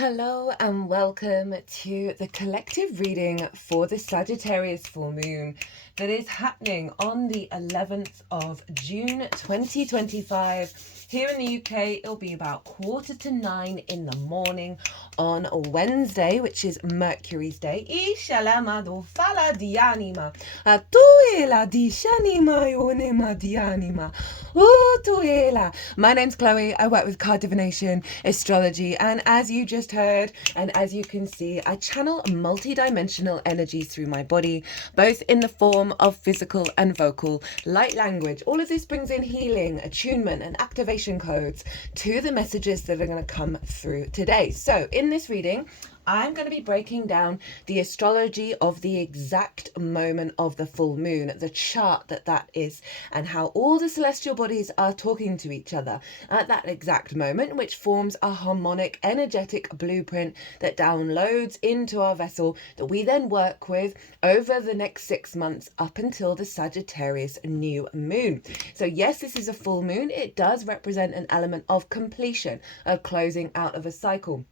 Hello and welcome to the collective reading for the Sagittarius full moon that is happening on the 11th of June 2025. Here in the UK, it'll be about 8:45 in the morning on Wednesday, which is Mercury's day. Ishalamado fala dianima, atuela dishanima yonema dianima, utuela. My name's Chloe. I work with card divination, astrology, and as you just heard, and as you can see, I channel multi-dimensional energies through my body, both in the form of physical and vocal, light language. All of this brings in healing, attunement, and activation codes to the messages that are going to come through today. So in this reading, I'm going to be breaking down the astrology of the exact moment of the full moon, the chart that is, and how all the celestial bodies are talking to each other at that exact moment, which forms a harmonic, energetic blueprint that downloads into our vessel that we then work with over the next 6 months up until the Sagittarius new moon. So yes, this is a full moon. It does represent an element of completion, of closing out of a cycle.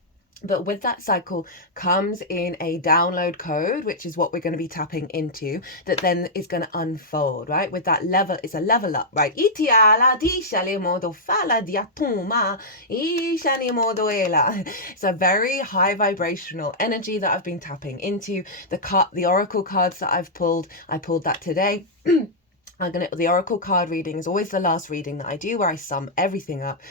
But with that cycle comes in a download code, which is what we're going to be tapping into, that then is going to unfold, right? With that level, it's a level up, right? It's a very high vibrational energy that I've been tapping into. The oracle cards that I pulled that today. The Oracle card reading is always the last reading that I do, where I sum everything up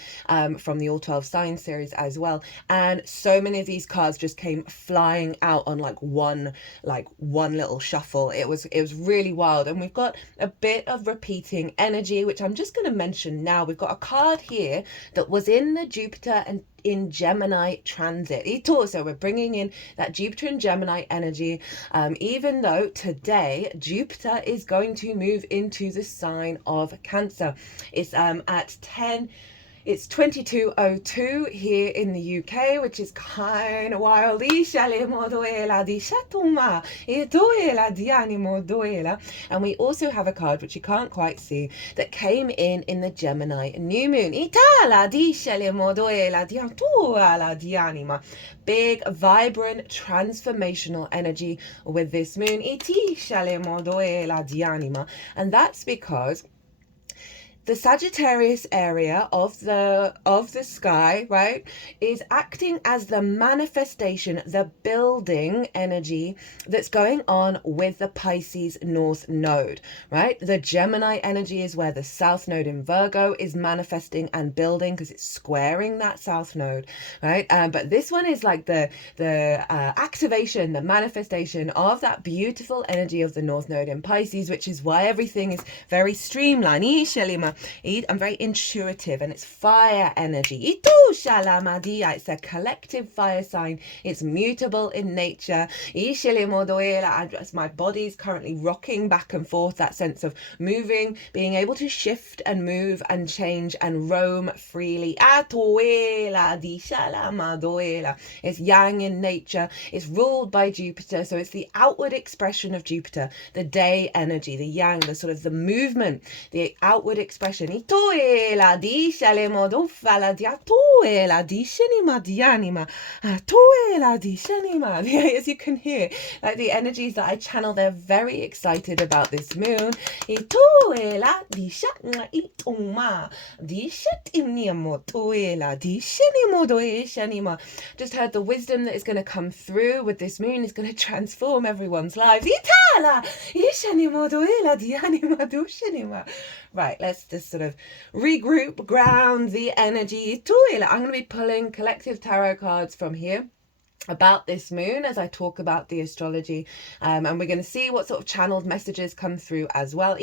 from the All 12 Signs series as well. And so many of these cards just came flying out on one little shuffle. It was really wild. And we've got a bit of repeating energy, which I'm just going to mention now. We've got a card here that was in the Jupiter and in Gemini transit. So we're bringing in that Jupiter and Gemini energy, even though today Jupiter is going to move into the sign of Cancer. It's at 10. It's 22:02 here in the UK, which is kind of wild. And we also have a card, which you can't quite see, that came in the Gemini new moon. Big, vibrant, transformational energy with this moon. And that's because the Sagittarius area of the sky, right, is acting as the manifestation, the building energy that's going on with the Pisces North Node, right? The Gemini energy is where the South Node in Virgo is manifesting and building because it's squaring that South Node, right? But this one is like the activation, the manifestation of that beautiful energy of the North Node in Pisces, which is why everything is very streamlined. I'm very intuitive, and it's fire energy. It's a collective fire sign. It's mutable in nature. As my body's currently rocking back and forth, that sense of moving, being able to shift and move and change and roam freely. It's yang in nature. It's ruled by Jupiter, so it's the outward expression of Jupiter, the day energy, the yang, the sort of the movement, the outward expression. As you can hear, like the energies that I channel, they're very excited about this moon. Just heard the wisdom that is going to come through with this moon is going to transform everyone's lives. Right, let's just sort of regroup, ground the energy. I'm going to be pulling collective tarot cards from here about this moon as I talk about the astrology, and we're going to see what sort of channeled messages come through as well.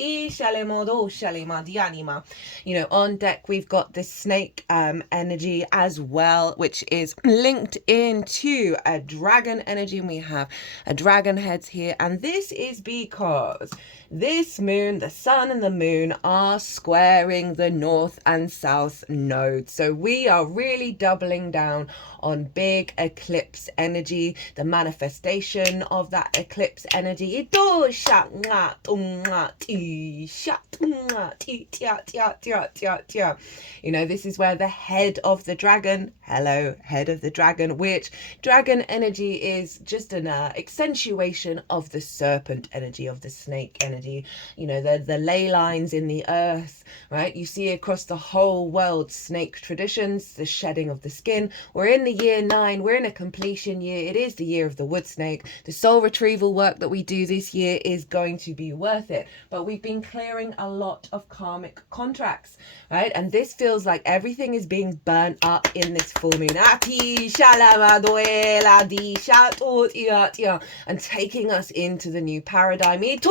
On deck we've got this snake energy as well, which is linked into a dragon energy, and we have a dragon heads here, and this is because this moon, the sun and the moon, are squaring the north and south nodes. So we are really doubling down on big eclipse energy, the manifestation of that eclipse energy. You know, this is where the head of the dragon, hello, head of the dragon, which dragon energy is just an accentuation of the serpent energy, of the snake energy. You know, the ley lines in the earth, right? You see across the whole world snake traditions, the shedding of the skin. We're in the year 9, we're in a completion year. It is the year of the wood snake. The soul retrieval work that we do this year is going to be worth it. But we've been clearing a lot of karmic contracts, right? And this feels like everything is being burnt up in this full moon. And taking us into the new paradigm. It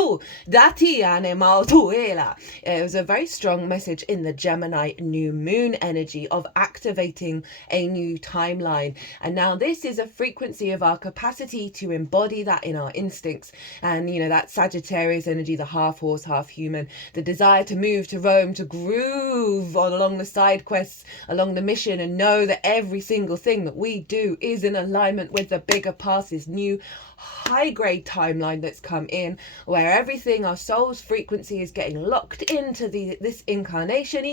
was a very strong message in the Gemini new moon energy of activating a new timeline. And now this is a frequency of our capacity to embody that in our instincts. And, you know, that Sagittarius energy, the half horse, half human, the desire to move, to roam, to groove along the side quests, along the mission, and know that every single thing that we do is in alignment with the bigger past, this new high grade timeline that's come in, where everything, our soul's frequency is getting locked into this incarnation.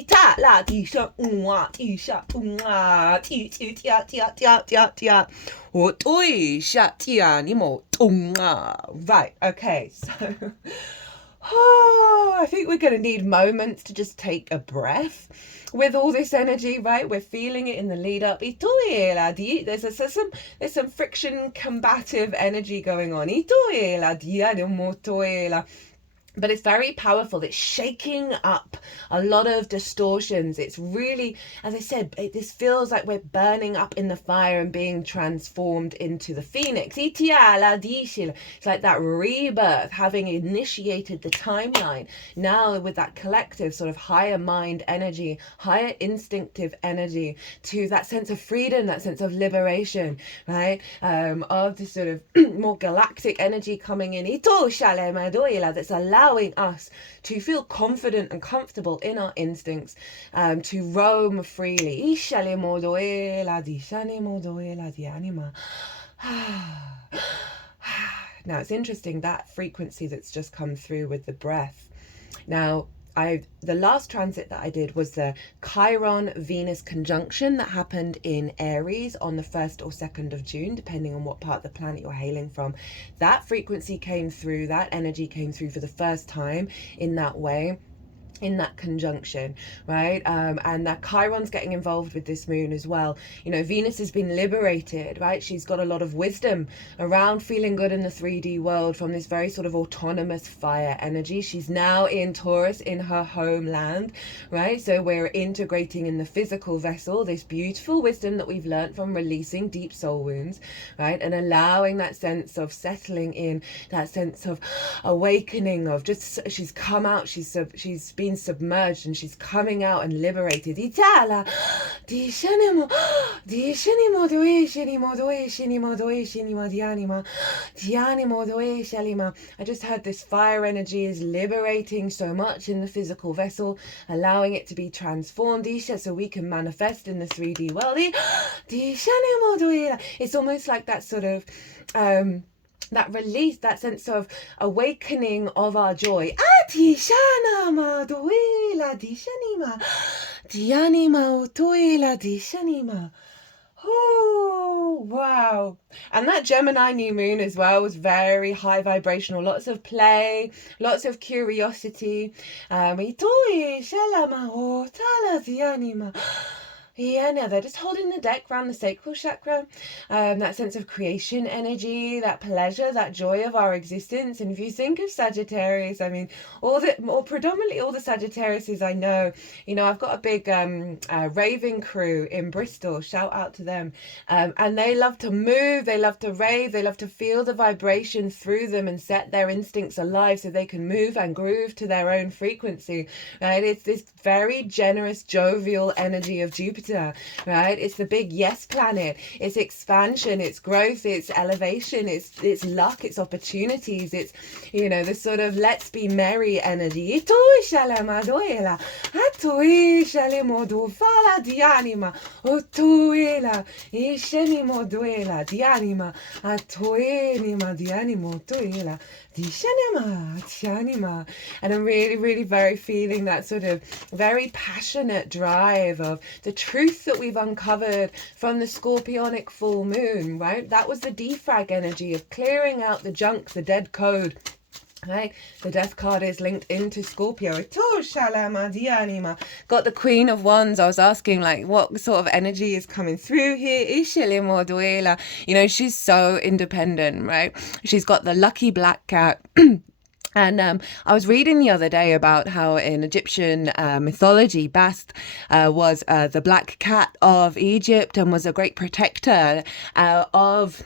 Right, okay, so I think we're going to need moments to just take a breath with all this energy, right? We're feeling it in the lead up. There's some friction, combative energy going on. But it's very powerful. It's shaking up a lot of distortions. It's really, as I said, this feels like we're burning up in the fire and being transformed into the phoenix. It's like that rebirth, having initiated the timeline. Now with that collective sort of higher mind energy, higher instinctive energy, to that sense of freedom, that sense of liberation, right? Of this sort of more galactic energy coming in. That's allowing us to feel confident and comfortable in our instincts, to roam freely. Now it's interesting, that frequency that's just come through with the breath. Now the last transit that I did was the Chiron-Venus conjunction that happened in Aries on the 1st or 2nd of June, depending on what part of the planet you're hailing from. That frequency came through, that energy came through for the first time in that way, in that conjunction, right? And that Chiron's getting involved with this moon as well. You know, Venus has been liberated, right? She's got a lot of wisdom around feeling good in the 3D world from this very sort of autonomous fire energy. She's now in Taurus, in her homeland, right? So we're integrating in the physical vessel this beautiful wisdom that we've learned from releasing deep soul wounds, right? And allowing that sense of settling in, that sense of awakening, of just, she's come out, she's been submerged and she's coming out and liberated. I just heard this fire energy is liberating so much in the physical vessel, allowing it to be transformed, so we can manifest in the 3D world. It's almost like that sort of that release, that sense of awakening of our joy. Oh, wow. And that Gemini new moon as well was very high vibrational. Lots of play, lots of curiosity. Yeah, now they're just holding the deck around the sacral chakra, that sense of creation energy, that pleasure, that joy of our existence. And if you think of Sagittarius, I mean, predominantly all the Sagittariuses I know, you know, I've got a big raving crew in Bristol, shout out to them, and they love to move, they love to rave, they love to feel the vibration through them and set their instincts alive so they can move and groove to their own frequency, right? It's this very generous, jovial energy of Jupiter right? It's the big yes planet. It's expansion, it's growth, it's elevation, it's luck, it's opportunities, it's, you know, the sort of let's be merry energy. And I'm really very feeling that sort of very passionate drive of the truth that we've uncovered from the Scorpionic full moon, right? That was the defrag energy of clearing out the junk, the dead code. Right, the death card is linked into Scorpio. Got the Queen of Wands. I was asking, like, what sort of energy is coming through here? You know, she's so independent, right? She's got the lucky black cat. And I was reading the other day about how in Egyptian mythology, Bast was the black cat of Egypt and was a great protector of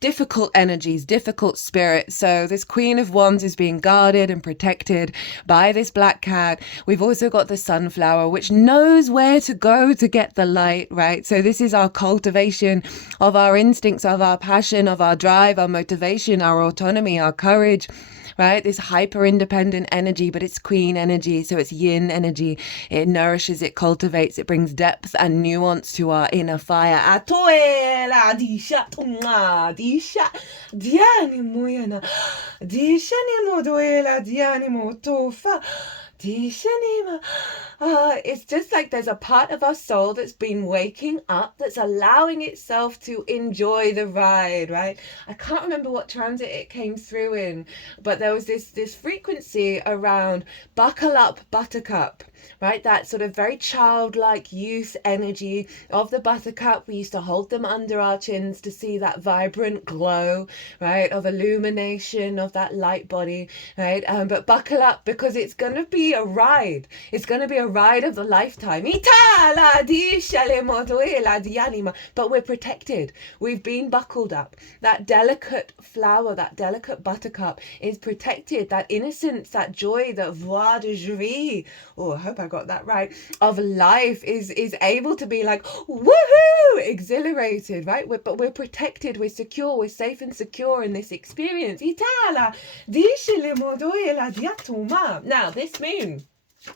difficult energies, difficult spirits. So this Queen of Wands is being guarded and protected by this black cat. We've also got the sunflower, which knows where to go to get the light, right? So this is our cultivation of our instincts, of our passion, of our drive, our motivation, our autonomy, our courage, right? This hyper independent energy, but it's queen energy. So it's yin energy. It nourishes, it cultivates, it brings depth and nuance to our inner fire. It's just like there's a part of our soul that's been waking up, that's allowing itself to enjoy the ride, right? I can't remember what transit it came through in, but there was this frequency around buckle up, buttercup, right? That sort of very childlike youth energy of the buttercup. We used to hold them under our chins to see that vibrant glow, right? Of illumination, of that light body, right? But buckle up, because it's going to be a ride. It's going to be a ride of the lifetime. But we're protected. We've been buckled up. That delicate flower, that delicate buttercup is protected. That innocence, that joy, that voix de joie, oh, I hope I got that right, of life is able to be like, woohoo, exhilarated, right? But we're protected, we're secure, we're safe and secure in this experience. Now, this moon,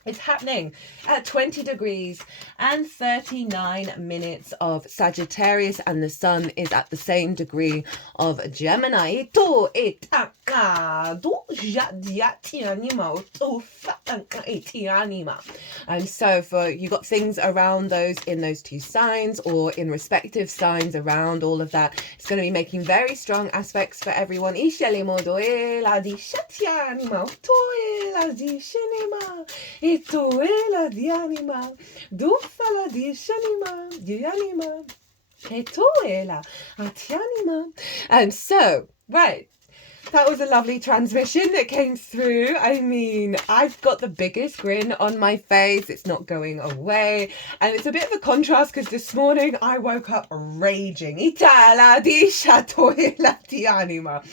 it's happening at 20 degrees and 39 minutes of Sagittarius, and the sun is at the same degree of Gemini. And so for you got things around those in those two signs or in respective signs around all of that. It's going to be making very strong aspects for everyone. Etoela dianima, dufala di shanima, dianima, etoela atianima. And so, right, that was a lovely transmission that came through. I mean, I've got the biggest grin on my face. It's not going away. And it's a bit of a contrast because this morning I woke up raging. Itala di shatoela di anima.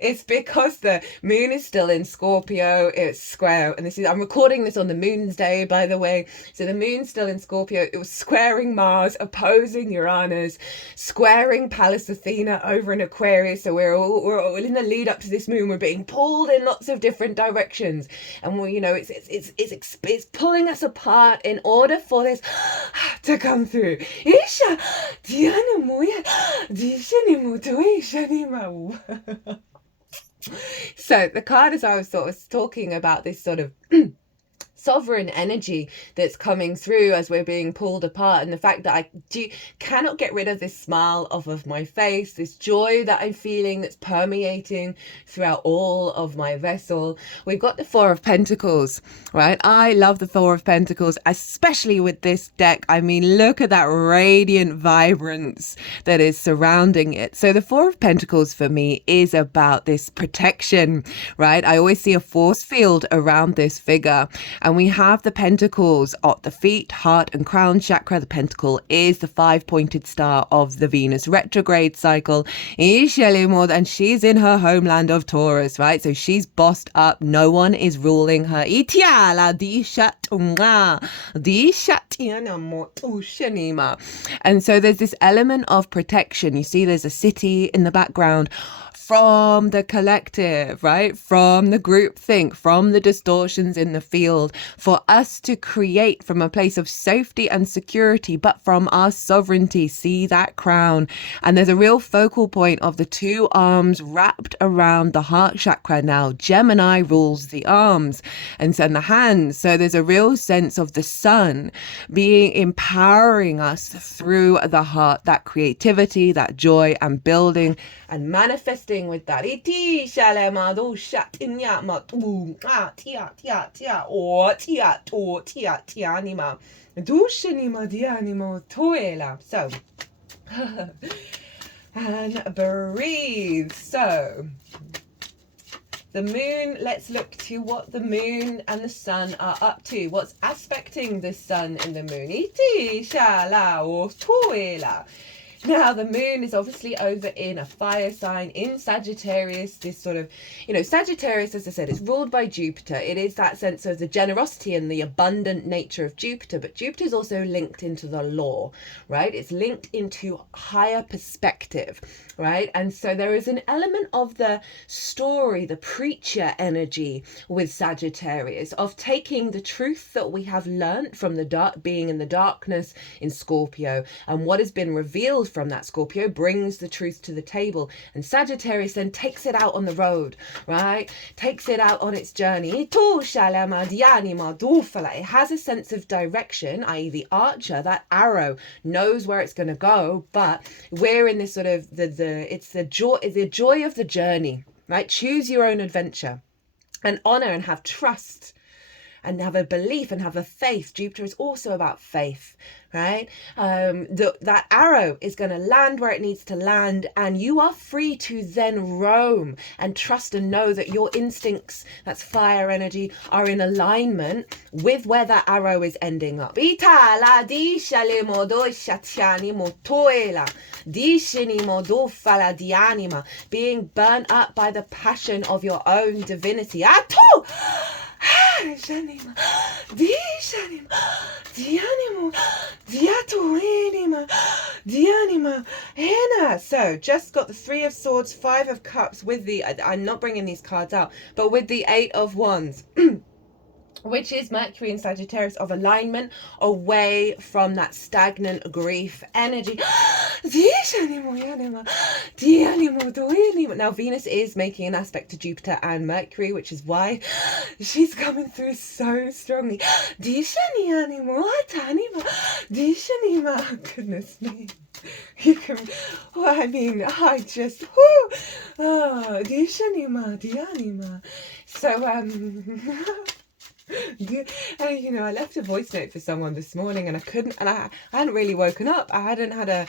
It's because the moon is still in Scorpio. It's square. And I'm recording this on the moon's day, by the way. So the moon's still in Scorpio. It was squaring Mars, opposing Uranus, squaring Pallas Athena over in Aquarius. So we're all in the lead up to this moon. We're being pulled in lots of different directions. And we, you know, it's pulling us apart in order for this to come through. Isha, Diana Moya, So the card, as I was sort of talking about this sort of sovereign energy that's coming through as we're being pulled apart, and the fact that I cannot get rid of this smile off of my face, this joy that I'm feeling that's permeating throughout all of my vessel. We've got the Four of Pentacles, right? I love the Four of Pentacles, especially with this deck. I mean, look at that radiant vibrance that is surrounding it. So the Four of Pentacles for me is about this protection, right? I always see a force field around this figure. And And we have the pentacles at the feet, heart and crown chakra. The pentacle is the 5-pointed star of the Venus retrograde cycle. And she's in her homeland of Taurus, right? So she's bossed up. No one is ruling her. And so there's this element of protection. You see there's a city in the background from the collective, right? From the group think, from the distortions in the field, for us to create from a place of safety and security, but from our sovereignty. See that crown? And there's a real focal point of the two arms wrapped around the heart chakra. Now, Gemini rules the arms and the hands. So there's a real sense of the sun being empowering us through the heart, that creativity, that joy and building and manifesting with that. So, and breathe. So, the moon, let's look to what the moon and the sun are up to. What's aspecting the sun and the moon? Now, the moon is obviously over in a fire sign in Sagittarius. This sort of, Sagittarius, as I said, it's ruled by Jupiter. It is that sense of the generosity and the abundant nature of Jupiter. But Jupiter is also linked into the law, right? It's linked into higher perspective, right? And so there is an element of the story, the preacher energy with Sagittarius, of taking the truth that we have learnt from the dark, being in the darkness in Scorpio, and what has been revealed from that Scorpio brings the truth to the table, and Sagittarius then takes it out on the road, right? Takes it out on its journey. It has a sense of direction, i.e. the archer, that arrow knows where it's going to go, but we're in this sort of it's the joy of the journey, right? Choose your own adventure and honor and have trust and have a belief and have a faith. Jupiter is also about faith, right? That arrow is going to land where it needs to land, and you are free to then roam and trust and know that your instincts, that's fire energy, are in alignment with where that arrow is ending up. Being burnt up by the passion of your own divinity. So just got the 3 of Swords, 5 of Cups with the, I'm not bringing these cards out, but with the 8 of Wands. Which is Mercury in Sagittarius, of alignment away from that stagnant grief energy. Now Venus is making an aspect to Jupiter and Mercury, which is why she's coming through so strongly. Goodness me. You can, I just, so, I left a voice note for someone this morning, and I hadn't really woken up. I hadn't had a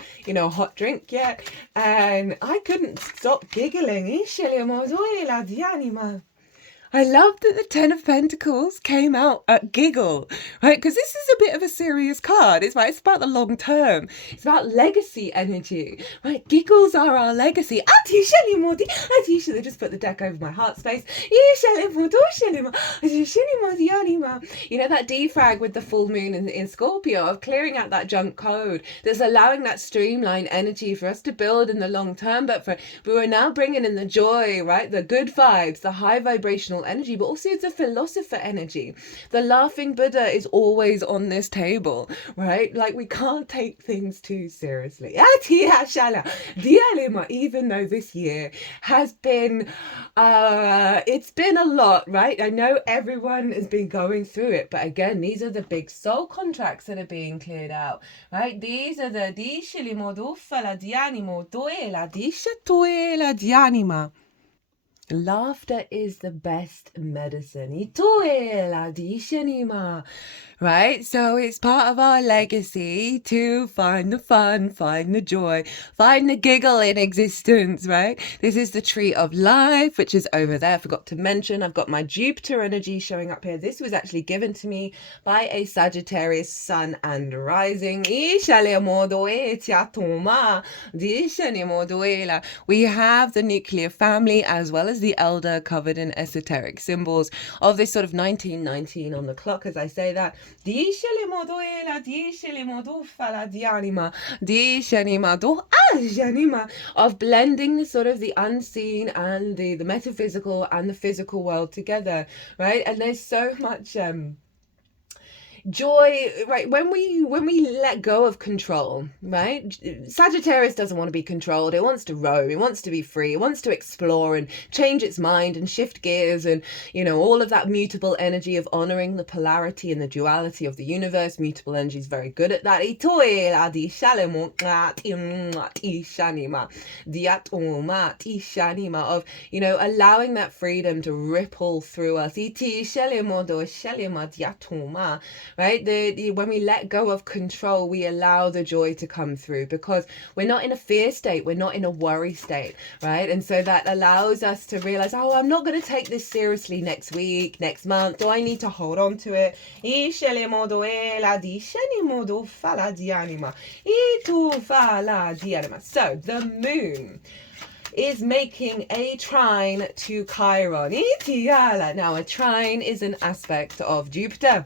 hot drink yet, and I couldn't stop giggling. I love that the 10 of Pentacles came out at giggle, right? Because this is a bit of a serious card. It's about the long term. It's about legacy energy, right? Giggles are our legacy. They just put the deck over my heart space. That defrag with the full moon in Scorpio, of clearing out that junk code that's allowing that streamlined energy for us to build in the long term. But we were now bringing in the joy, right? The good vibes, the high vibrational energy, but also it's a philosopher energy. The laughing Buddha is always on this table, right? Like, we can't take things too seriously. Even though this year has been it's been a lot, right? I know everyone has been going through it, but again, these are the big soul contracts that are being cleared out, right? These are the laughter is the best medicine. right? So it's part of our legacy to find the fun, find the joy, find the giggle in existence, right? This is the tree of life, which is over there. I forgot to mention, I've got my Jupiter energy showing up here. This was actually given to me by a Sagittarius sun and rising. We have the nuclear family as well as the elder covered in esoteric symbols of this sort of 1919 on the clock as I say that. Of blending the sort of the unseen and the metaphysical and the physical world together, right? And there's so much joy, right? When we let go of control, right? Sagittarius doesn't want to be controlled. It wants to roam. It wants to be free. It wants to explore and change its mind and shift gears and, you know, all of that mutable energy of honoring the polarity and the duality of the universe. Mutable energy is very good at that. Of, you know, allowing that freedom to ripple through us. Right? When we let go of control, we allow the joy to come through because we're not in a fear state. We're not in a worry state, right? And so that allows us to realize, oh, I'm not going to take this seriously next week, next month. Do I need to hold on to it? So the moon is making a trine to Chiron. Now, a trine is an aspect of Jupiter.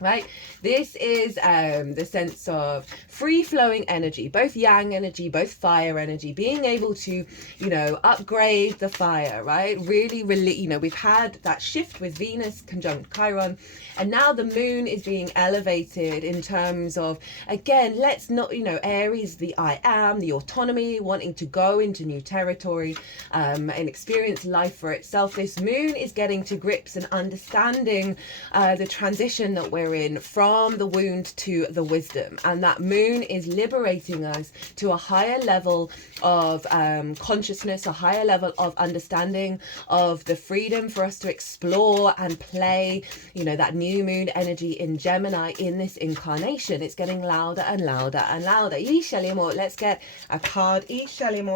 Right, this is the sense of free-flowing energy, both yang energy, both fire energy, being able to, you know, upgrade the fire, right? Really, you know, we've had that shift with Venus conjunct Chiron, and now the moon is being elevated in terms of, again, let's not, you know, Aries, the I am, the autonomy, wanting to go into new territory and experience life for itself. This moon is getting to grips and understanding the transition that we're in from the wound to the wisdom, and that moon is liberating us to a higher level of consciousness, a higher level of understanding of the freedom for us to explore and play, you know, that new moon energy in Gemini in this incarnation. It's getting louder and louder and louder. Let's get a card. Getting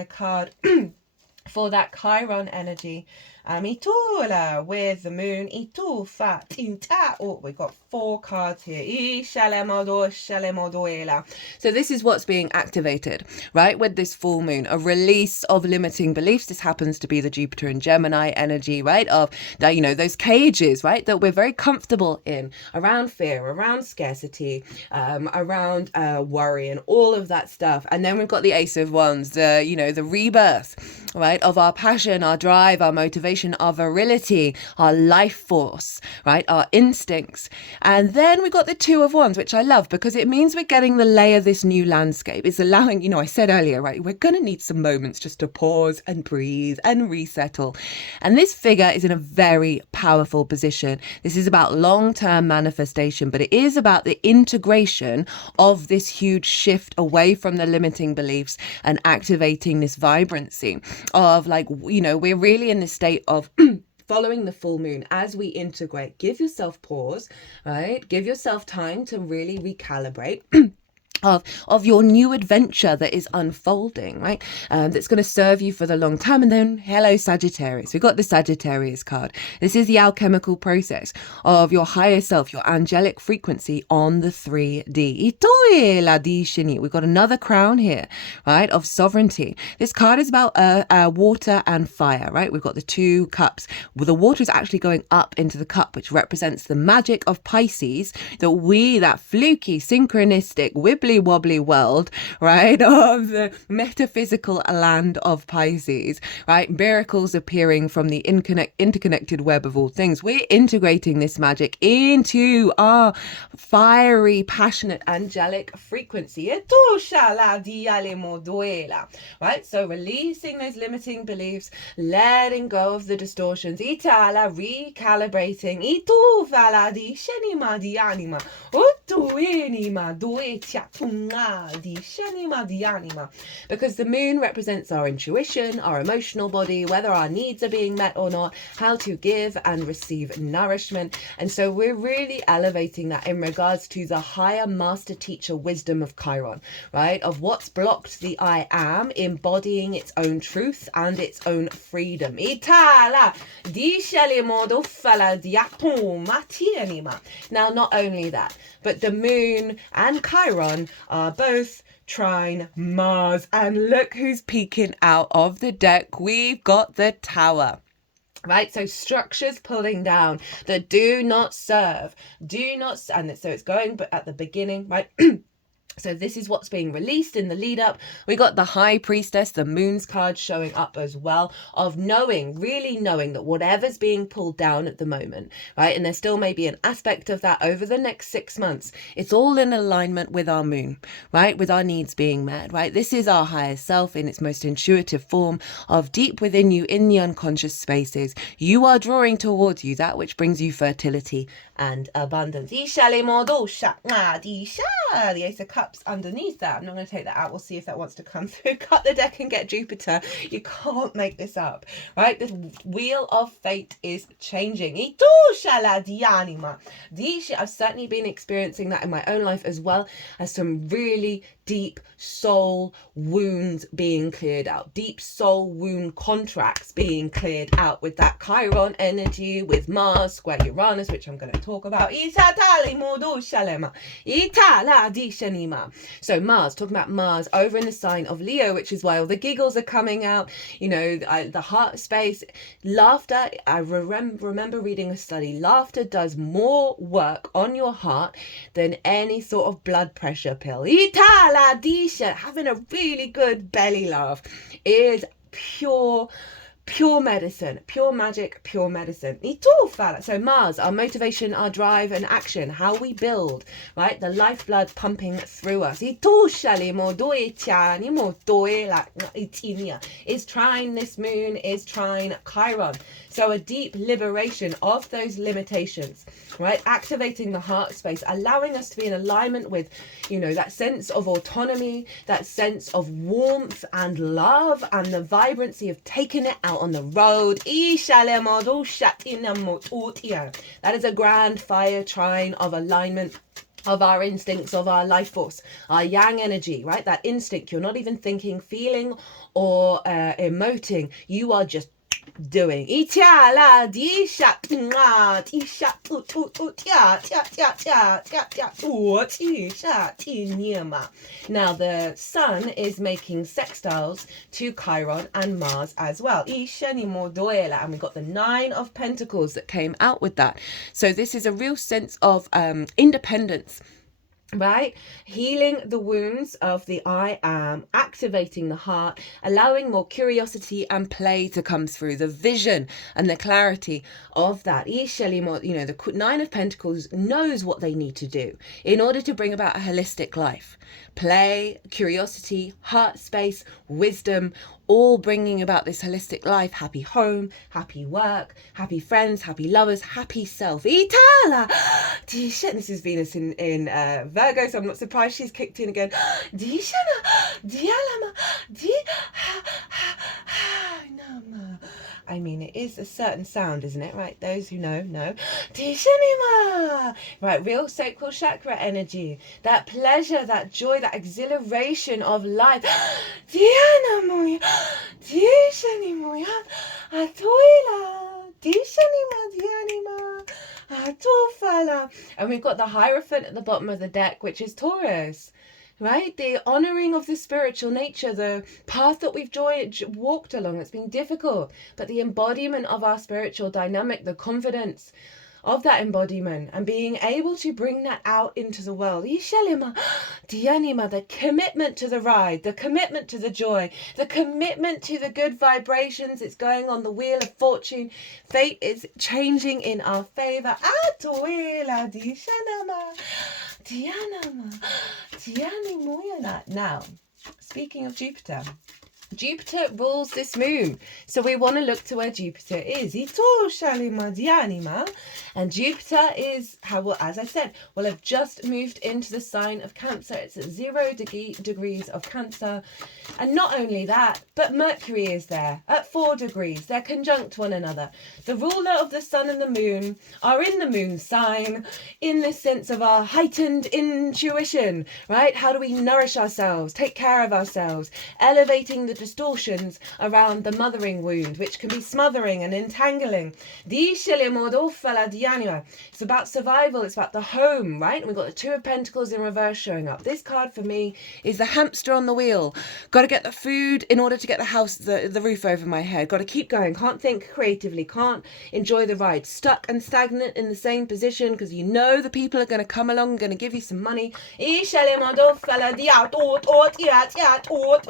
a card for that Chiron energy. With the moon. Oh, we got 4 cards here. So this is what's being activated, right? With this full moon, a release of limiting beliefs. This happens to be the Jupiter and Gemini energy, right? Of that, you know, those cages, right? That we're very comfortable in around fear, around scarcity, around worry and all of that stuff. And then we've got the Ace of Wands, the, you know, the rebirth, right? Of our passion, our drive, our motivation, our virility, our life force, right? Our instincts. And then we got the Two of Wands, which I love because it means we're getting the lay of this new landscape. It's allowing, you know, I said earlier, right? We're going to need some moments just to pause and breathe and resettle. And this figure is in a very powerful position. This is about long-term manifestation, but it is about the integration of this huge shift away from the limiting beliefs and activating this vibrancy of, like, you know, we're really in this state of following the full moon as we integrate. Give yourself pause, right? Give yourself time to really recalibrate. Of your new adventure that is unfolding, right? That's going to serve you for the long term. And then, hello, Sagittarius. We've got the Sagittarius card. This is the alchemical process of your higher self, your angelic frequency on the 3D. We've got another crown here, right? Of sovereignty. This card is about water and fire, right? We've got the 2 cups. Well, the water is actually going up into the cup, which represents the magic of Pisces, that fluky, synchronistic, wibbly wobbly world, right, of the metaphysical land of Pisces, right? Miracles appearing from the interconnected web of all things. We're integrating this magic into our fiery, passionate, angelic frequency. Right? So releasing those limiting beliefs, letting go of the distortions, recalibrating. Because the moon represents our intuition, our emotional body, whether our needs are being met or not, how to give and receive nourishment. And so we're really elevating that in regards to the higher master teacher wisdom of Chiron, right? Of what's blocked the I am embodying its own truth and its own freedom. Now, not only that, but the moon and Chiron are both trine Mars. And look who's peeking out of the deck. We've got the Tower. Right, so structures pulling down that do not serve, and so it's going but at the beginning, right? So this is what's being released in the lead up. We got the High Priestess, the Moon's card showing up as well, of really knowing that whatever's being pulled down at the moment, right? And there still may be an aspect of that over the next 6 months. It's all in alignment with our moon, right? With our needs being met, right? This is our higher self in its most intuitive form of deep within you in the unconscious spaces. You are drawing towards you that which brings you fertility and abundance. The Ace of Cups underneath that. I'm not going to take that out. We'll see if that wants to come through. Cut the deck and get Jupiter. You can't make this up, right? The wheel of fate is changing. I've certainly been experiencing that in my own life as well, as some really deep soul wounds being cleared out, deep soul wound contracts being cleared out with that Chiron energy, with Mars square Uranus, which I'm going to talk about. So Mars, talking about Mars over in the sign of Leo, which is why all the giggles are coming out, you know, the heart space, laughter. I remember reading a study, laughter does more work on your heart than any sort of blood pressure pill. Having a really good belly laugh is pure medicine, pure magic, pure medicine. So Mars, our motivation, our drive and action, how we build, right? The lifeblood pumping through us. Is trine this moon, is trine Chiron. So a deep liberation of those limitations, right? Activating the heart space, allowing us to be in alignment with, you know, that sense of autonomy, that sense of warmth and love, and the vibrancy of taking it out on the road. That is a grand fire trine of alignment of our instincts, of our life force, our yang energy, right? That instinct, you're not even thinking, feeling, or emoting. You are just doing. Now the sun is making sextiles to Chiron and Mars as well. And we got the 9 of Pentacles that came out with that. So this is a real sense of independence, right? Healing the wounds of the I am, activating the heart, allowing more curiosity and play to come through, the vision and the clarity of that. You know, the 9 of Pentacles knows what they need to do in order to bring about a holistic life. Play, curiosity, heart space, wisdom, all bringing about this holistic life. Happy home, happy work, happy friends, happy lovers, happy self. This is Venus in Virgo, so I'm not surprised she's kicked in again. I mean, it is a certain sound, isn't it? Right, those who know. Right, real sacral chakra energy. That pleasure, that joy, that exhilaration of life. And we've got the Hierophant at the bottom of the deck, which is Taurus. Right, the honouring of the spiritual nature, the path that we've walked along that's been difficult, but the embodiment of our spiritual dynamic, the confidence of that embodiment, and being able to bring that out into the world. The commitment to the ride, the commitment to the joy, the commitment to the good vibrations. It's going on the wheel of fortune. Fate is changing in our favour. Now, speaking of Jupiter, Jupiter rules this moon, so we want to look to where Jupiter is. And Jupiter is, as I said, will have just moved into the sign of Cancer. It's at 0 degrees of Cancer. And not only that, but Mercury is there at 4 degrees. They're conjunct one another. The ruler of the sun and the moon are in the moon sign in this sense of our heightened intuition, right? How do we nourish ourselves, take care of ourselves, elevating the distortions around the mothering wound, which can be smothering and entangling. It's about survival. It's about the home, right? And we've got the Two of Pentacles in reverse showing up. This card for me is the hamster on the wheel. Got to get the food in order to get the house, the roof over my head. Got to keep going. Can't think creatively. Can't enjoy the ride. Stuck and stagnant in the same position because you know the people are going to come along, going to give you some money. Oh,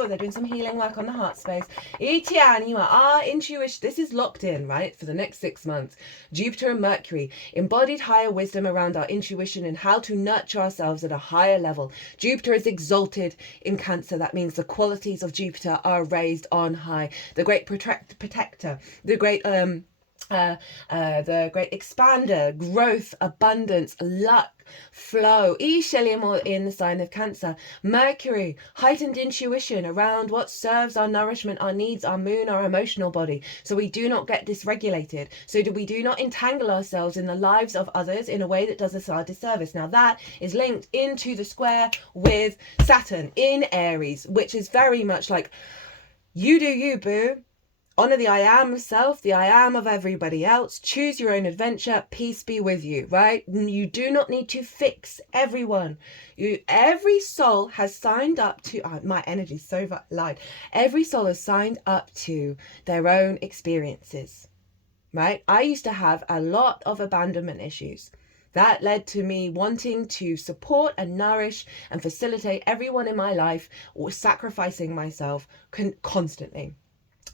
they're doing some healing work on the heart space. Our intuition. This is locked in, right, for the next 6 months. Jupiter and Mercury embodied higher wisdom around our intuition and how to nurture ourselves at a higher level. Jupiter is exalted in Cancer. That means the qualities of Jupiter are raised on high. The great protector, the great expander, growth, abundance, luck, flow. In the sign of Cancer. Mercury, heightened intuition around what serves our nourishment, our needs, our moon, our emotional body, so we do not get dysregulated, so we do not entangle ourselves in the lives of others in a way that does us our disservice. Now that is linked into the square with Saturn in Aries, which is very much like, you do you, boo. Honor the I am of self, the I am of everybody else. Choose your own adventure. Peace be with you, right? You do not need to fix everyone. Every soul has signed up to, my energy's so light. Every soul has signed up to their own experiences, right? I used to have a lot of abandonment issues. That led to me wanting to support and nourish and facilitate everyone in my life, or sacrificing myself constantly.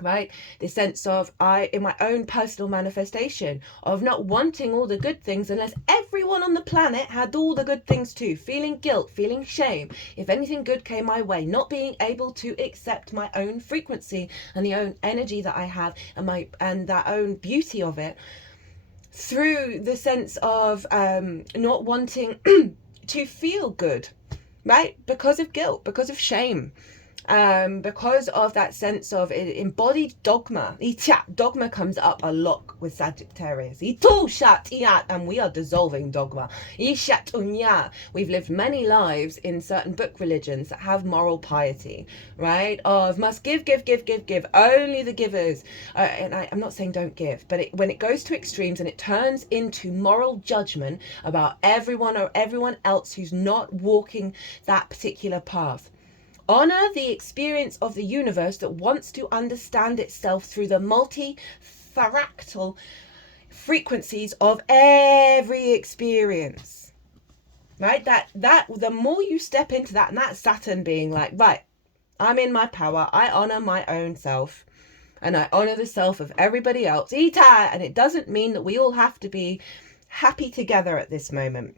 Right, this sense of in my own personal manifestation of not wanting all the good things unless everyone on the planet had all the good things too, feeling guilt, feeling shame if anything good came my way, not being able to accept my own frequency and the own energy that I have and that own beauty of it, through the sense of not wanting to feel good, right, because of guilt, because of shame. Because of that sense of embodied dogma. Dogma comes up a lot with Sagittarius. And we are dissolving dogma. We've lived many lives in certain book religions that have moral piety, right? Of must give. Only the givers. And I'm not saying don't give, but when it goes to extremes and it turns into moral judgment about everyone or everyone else who's not walking that particular path. Honor the experience of the universe that wants to understand itself through the multi-fractal frequencies of every experience. Right? That the more you step into that, and that's Saturn being like, right, I'm in my power, I honor my own self, and I honor the self of everybody else. And it doesn't mean that we all have to be happy together at this moment.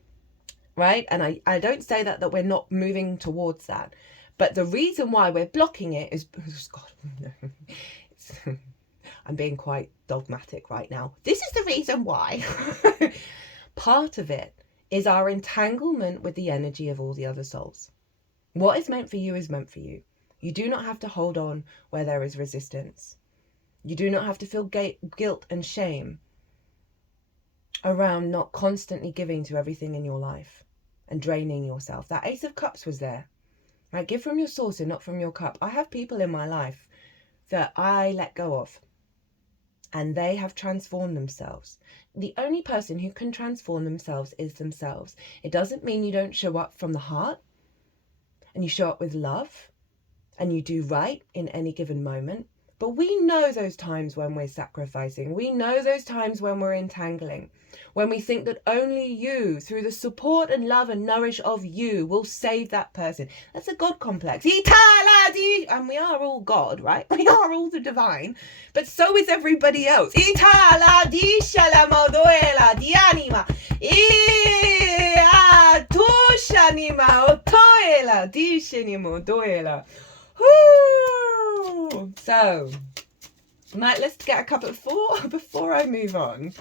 Right? And I don't say that we're not moving towards that. But the reason why we're blocking it is, I'm being quite dogmatic right now. This is the reason why. Part of it is our entanglement with the energy of all the other souls. What is meant for you is meant for you. You do not have to hold on where there is resistance. You do not have to feel guilt and shame around not constantly giving to everything in your life and draining yourself. That Ace of Cups was there. Right, give from your source and not from your cup. I have people in my life that I let go of, and they have transformed themselves. The only person who can transform themselves is themselves. It doesn't mean you don't show up from the heart, and you show up with love, and you do right in any given moment. But we know those times when we're sacrificing. We know those times when we're entangling. When we think that only you, through the support and love and nourish of you, will save that person. That's a God complex. And we are all God, right? We are all the divine. But so is everybody else. So, right, let's get a couple before I move on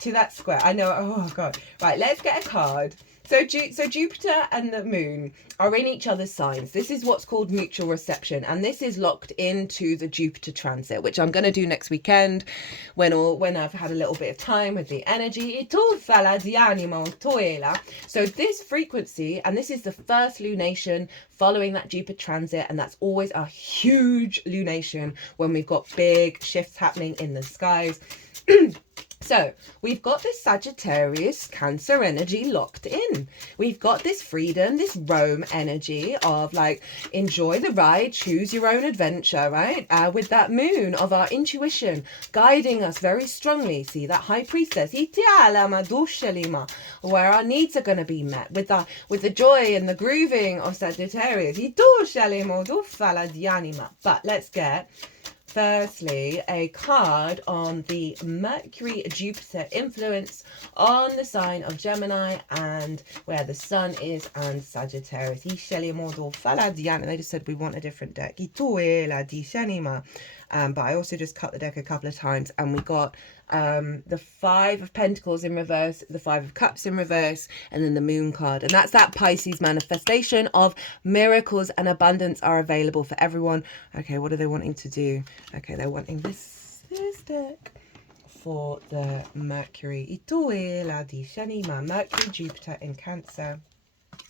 to that square. I know, oh God. Right, let's get a card. So Jupiter and the moon are in each other's signs. This is what's called mutual reception, and this is locked into the Jupiter transit, which I'm going to do next weekend when I've had a little bit of time with the energy. So this frequency, and this is the first lunation following that Jupiter transit, and that's always a huge lunation when we've got big shifts happening in the skies. So we've got this Sagittarius Cancer energy locked in. We've got this freedom, this roam energy of like, enjoy the ride, choose your own adventure, right? With that moon of our intuition guiding us very strongly. See that high priestess, where our needs are going to be met with the joy and the grooving of Sagittarius. But let's get firstly a card on the Mercury-Jupiter influence on the sign of Gemini and where the sun is and Sagittarius. And they just said we want a different deck. But I also just cut the deck a couple of times and we got the Five of Pentacles in reverse, the Five of Cups in reverse, and then the Moon card. And that's that Pisces manifestation of miracles and abundance are available for everyone. Okay, what are they wanting to do? Okay, they're wanting this deck for the Mercury. Mercury, Jupiter in Cancer.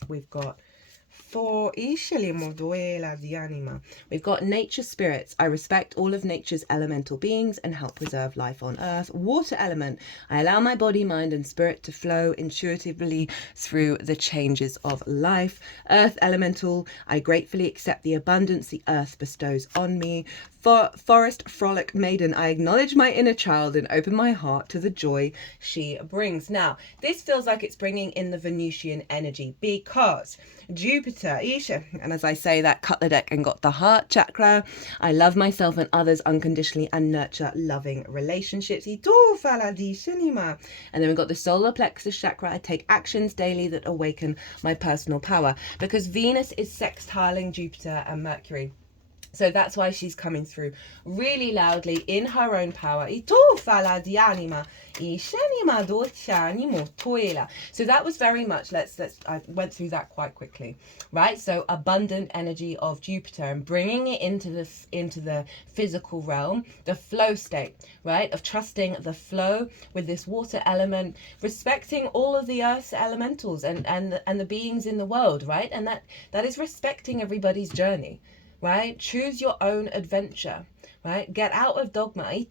We've got we've got nature spirits. I respect all of nature's elemental beings and help preserve life on earth. Water element. I allow my body, mind and spirit to flow intuitively through the changes of life. Earth elemental. I gratefully accept the abundance the earth bestows on me. Forest frolic maiden. I acknowledge my inner child and open my heart to the joy she brings. Now, this feels like it's bringing in the Venusian energy because Jupiter, and as I say that, cut the deck and got the heart chakra. I love myself and others unconditionally and nurture loving relationships. And then we've got the solar plexus chakra. I take actions daily that awaken my personal power because Venus is sextiling Jupiter and Mercury. So that's why she's coming through really loudly in her own power. So that was very much, I went through that quite quickly, right? So abundant energy of Jupiter and bringing it into the physical realm, the flow state, right? Of trusting the flow with this water element, respecting all of the earth's elementals and the beings in the world, right? And that is respecting everybody's journey. Right? Choose your own adventure, right? Get out of dogma and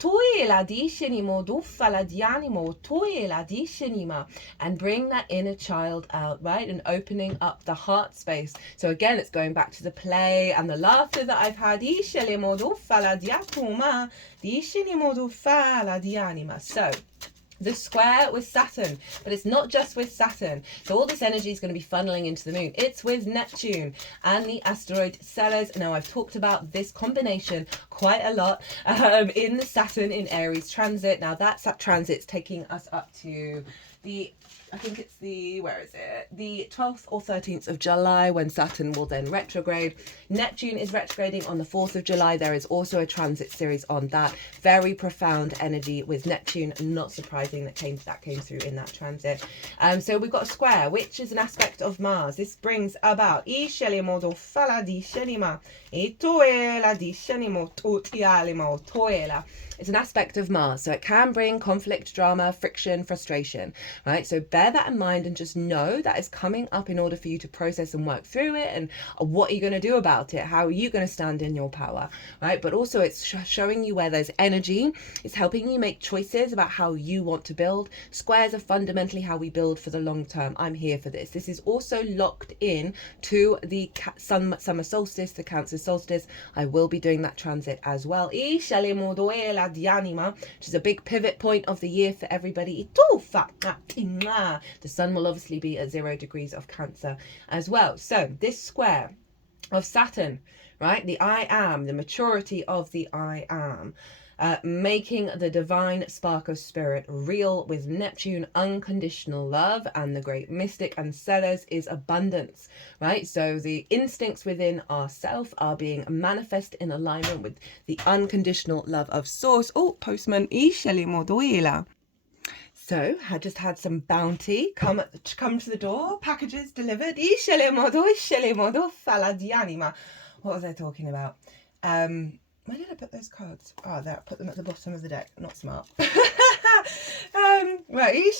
bring that inner child out, right? And opening up the heart space. So again, it's going back to the play and the laughter that I've had. So the square with Saturn, but it's not just with Saturn. So all this energy is going to be funneling into the moon. It's with Neptune and the asteroid Ceres. Now, I've talked about this combination quite a lot in the Saturn in Aries transit. Now, that transit's taking us up to I think it's the 12th or 13th of July when Saturn will then retrograde. Neptune is retrograding on the 4th of July. There is also a transit series on that. Very profound energy with Neptune. Not surprising that came through in that transit. So we've got a square, which is an aspect of Mars. This brings about it's an aspect of Mars, so it can bring conflict, drama, friction, frustration, right? So bear that in mind and just know that is coming up in order for you to process and work through it. And what are you going to do about it? How are you going to stand in your power, right? But also it's showing you where there's energy. It's helping you make choices about how you want to build. Squares are fundamentally how we build for the long term. I'm here for this. This is also locked in to the summer solstice, the Cancer solstice. I will be doing that transit as well. Which is a big pivot point of the year for everybody. The sun will obviously be at 0 degrees of Cancer as well. So this square of Saturn, right? The I am, the maturity of the I am. making the divine spark of spirit real with Neptune, unconditional love, and the great mystic and Ceres is abundance, right? So the instincts within ourself are being manifest in alignment with the unconditional love of source. Oh, postman, so I just had some bounty come to the door, packages delivered. What was I talking about? Where did I put those cards? Oh, there, I put them at the bottom of the deck. Not smart. Right.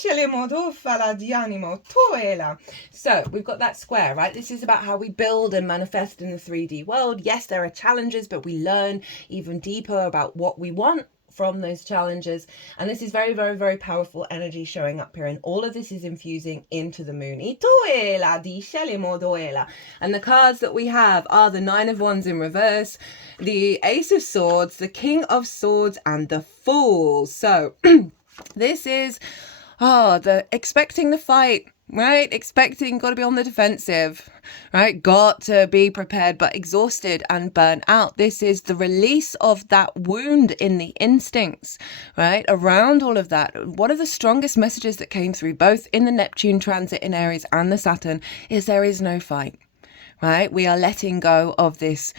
So we've got that square, right? This is about how we build and manifest in the 3D world. Yes, there are challenges, but we learn even deeper about what we want from those challenges, and this is very, very, very powerful energy showing up here, and all of this is infusing into the moon. And the cards that we have are the Nine of Wands in reverse, the Ace of Swords, the King of Swords, and the Fool. So this is the expecting the fight, right? Expecting, got to be on the defensive, right? Got to be prepared, but exhausted and burnt out. This is the release of that wound in the instincts, right? Around all of that, one of the strongest messages that came through both in the Neptune transit in Aries and the Saturn is there is no fight, right? We are letting go of this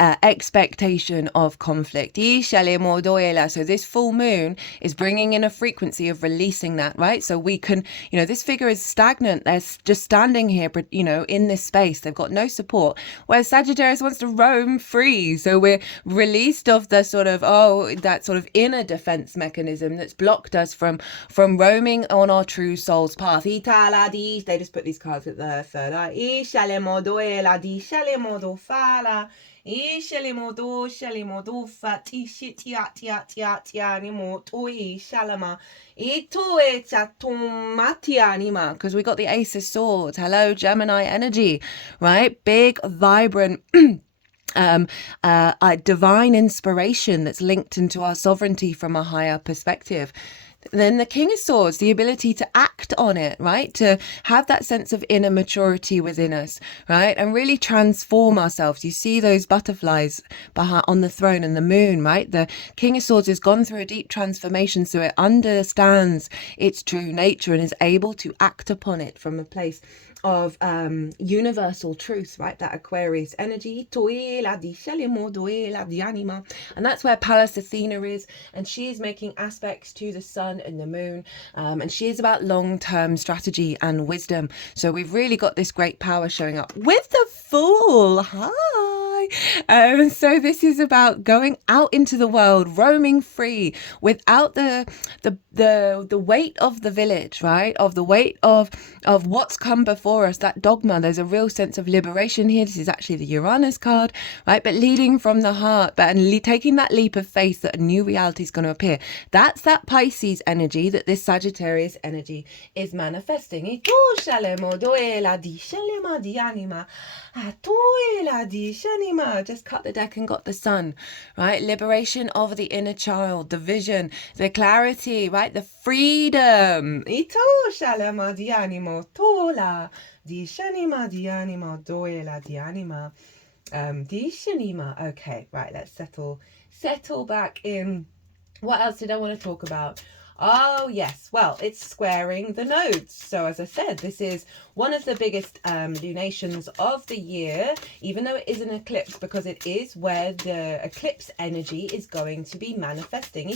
expectation of conflict. So this full moon is bringing in a frequency of releasing that, right? So we can, this figure is stagnant. They're just standing here, in this space. They've got no support. Whereas Sagittarius wants to roam free. So we're released of the that sort of inner defense mechanism that's blocked us from roaming on our true soul's path. They just put these cards at the third eye. Because we got the Ace of Swords. Hello, Gemini energy, right? Big, vibrant divine inspiration that's linked into our sovereignty from a higher perspective. Then the King of Swords, the ability to act on it, right? To have that sense of inner maturity within us, right? And really transform ourselves. You see those butterflies on the throne and the moon, right? The King of Swords has gone through a deep transformation, so it understands its true nature and is able to act upon it from a place of universal truth, right? That Aquarius energy. And that's where Pallas Athena is, and she is making aspects to the sun and the moon, and she is about long-term strategy and wisdom. So we've really got this great power showing up with the Fool. Hi. So this is about going out into the world, roaming free without the weight of the village, right? Of the weight of what's come before us, that dogma. There's a real sense of liberation here. This is actually the Uranus card, right? But leading from the heart, taking that leap of faith that a new reality is going to appear. That's that Pisces energy that this Sagittarius energy is manifesting. Just cut the deck and got the sun, right? Liberation of the inner child, the vision, the clarity, right? The freedom. Okay, right, let's settle back in. What else did I want to talk about? Oh, yes. Well, it's squaring the nodes. So as I said, this is one of the biggest lunations of the year, even though it is an eclipse, because it is where the eclipse energy is going to be manifesting.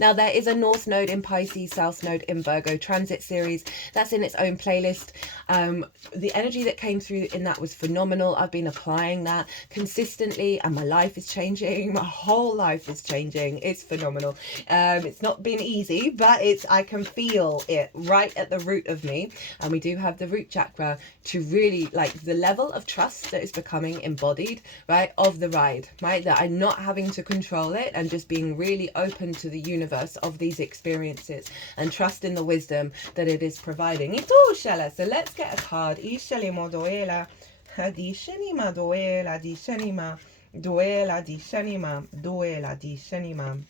Now, there is a North Node in Pisces, South Node in Virgo transit series. That's in its own playlist. The energy that came through in that was phenomenal. I've been applying that consistently, and my life is changing. My whole life is changing. It's phenomenal. It's not been easy, but I can feel it right at the root of me. And we do have the root chakra to really, like, the level of trust that is becoming embodied, right, of the ride, right? That I'm not having to control it and just being really open to the universe of these experiences and trust in the wisdom that it is providing. So let's get a card. Duela di Shanima,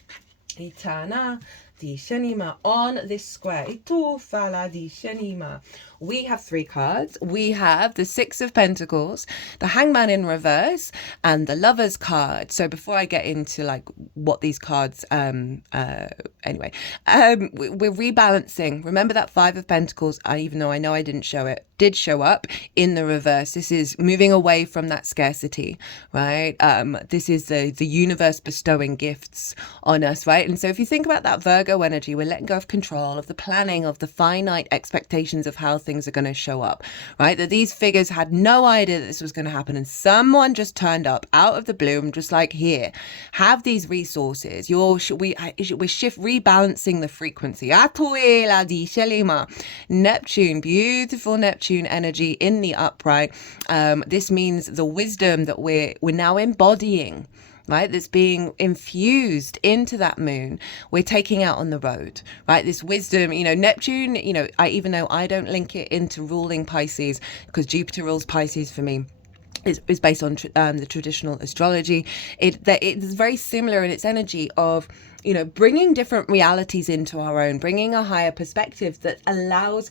Itana, di shenima on this square. Ito fala di shenima. We have 3 cards. We have the 6 of Pentacles, the Hangman in reverse, and the Lover's card. So before I get into like what these cards, anyway, we're rebalancing. Remember that 5 of Pentacles, even though I know I didn't show it, did show up in the reverse. This is moving away from that scarcity, right? This is the universe bestowing gifts on us, right? And so if you think about that Virgo energy, we're letting go of control, of the planning, of the finite expectations of how things are going to show up, right? That these figures had no idea that this was going to happen, and someone just turned up out of the blue and just like, here, have these resources. We're rebalancing the frequency. Neptune, beautiful Neptune energy in the upright. This means the wisdom that we're now embodying, right, that's being infused into that moon, we're taking out on the road, right? This wisdom, Neptune, even though I don't link it into ruling Pisces, because Jupiter rules Pisces for me, is based on the traditional astrology. It's very similar in its energy of, bringing different realities into our own, bringing a higher perspective that allows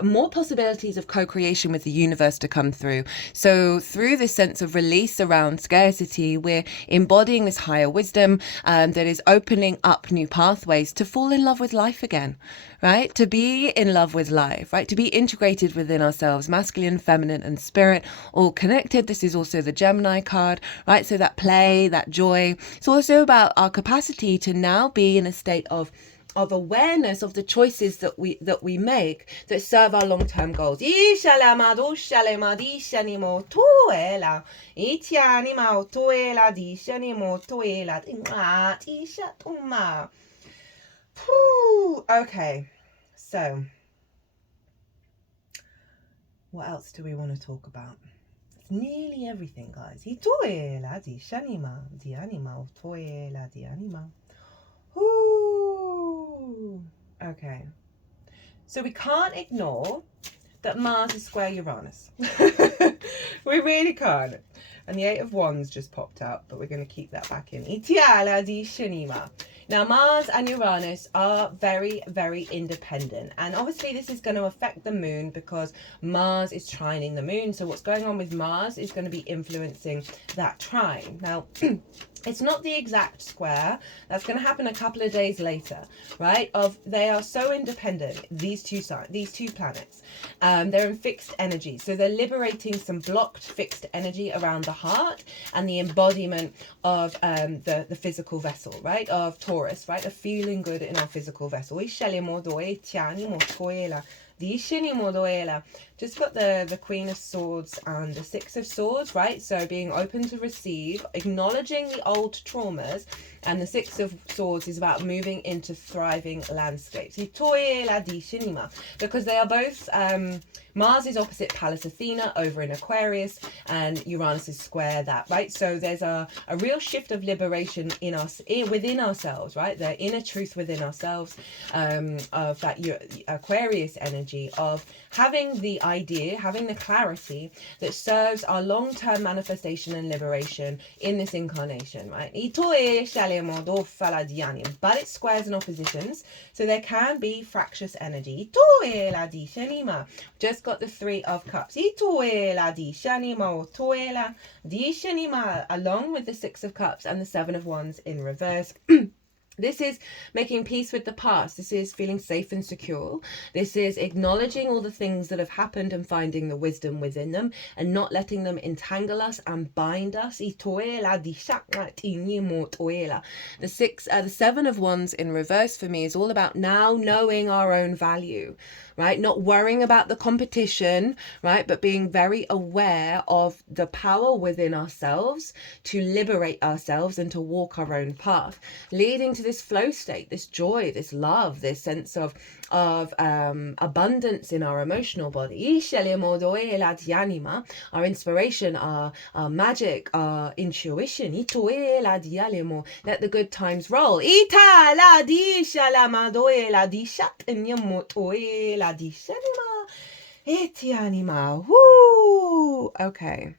more possibilities of co-creation with the universe to come through. So through this sense of release around scarcity, we're embodying this higher wisdom that is opening up new pathways to fall in love with life again, right? To be in love with life, right? To be integrated within ourselves, masculine, feminine, and spirit, all connected. This is also the Gemini card, right? So that play, that joy. It's also about our capacity to now be in a state of awareness of the choices that we make that serve our long-term goals. Okay, so what else do we want to talk about? It's nearly everything, guys. Okay, so we can't ignore that Mars is square Uranus. We really can't. And the 8 of Wands just popped out, but we're going to keep that back in. Now, Mars and Uranus are very, very independent. And obviously this is going to affect the moon because Mars is trining the moon. So what's going on with Mars is going to be influencing that trine. Now, it's not the exact square. That's going to happen a couple of days later, right? They are so independent, these two planets. They're in fixed energy. So they're liberating some blocked fixed energy around the heart and the embodiment of the physical vessel, right? Of Taurus, right? Of feeling good in our physical vessel. Just got the Queen of Swords and the 6 of Swords, right? So being open to receive, acknowledging the old traumas, and the 6 of Swords is about moving into thriving landscapes. Because they are both, Mars is opposite Pallas Athena over in Aquarius, and Uranus is square that, right? So there's a real shift of liberation within ourselves, right? The inner truth within ourselves, of that Aquarius energy of having the idea, having the clarity that serves our long-term manifestation and liberation in this incarnation, right? But it's squares and oppositions, so there can be fractious energy. Just got the 3 of Cups. Along with the 6 of Cups and the 7 of Wands in reverse. This is making peace with the past. This is feeling safe and secure. This is acknowledging all the things that have happened and finding the wisdom within them and not letting them entangle us and bind us. The 7 of Wands in reverse for me is all about now knowing our own value, right? Not worrying about the competition, right? But being very aware of the power within ourselves to liberate ourselves and to walk our own path, leading to this flow state, this joy, this love, this sense of abundance in our emotional body. Our inspiration, our magic, our intuition. Let the good times roll. Okay.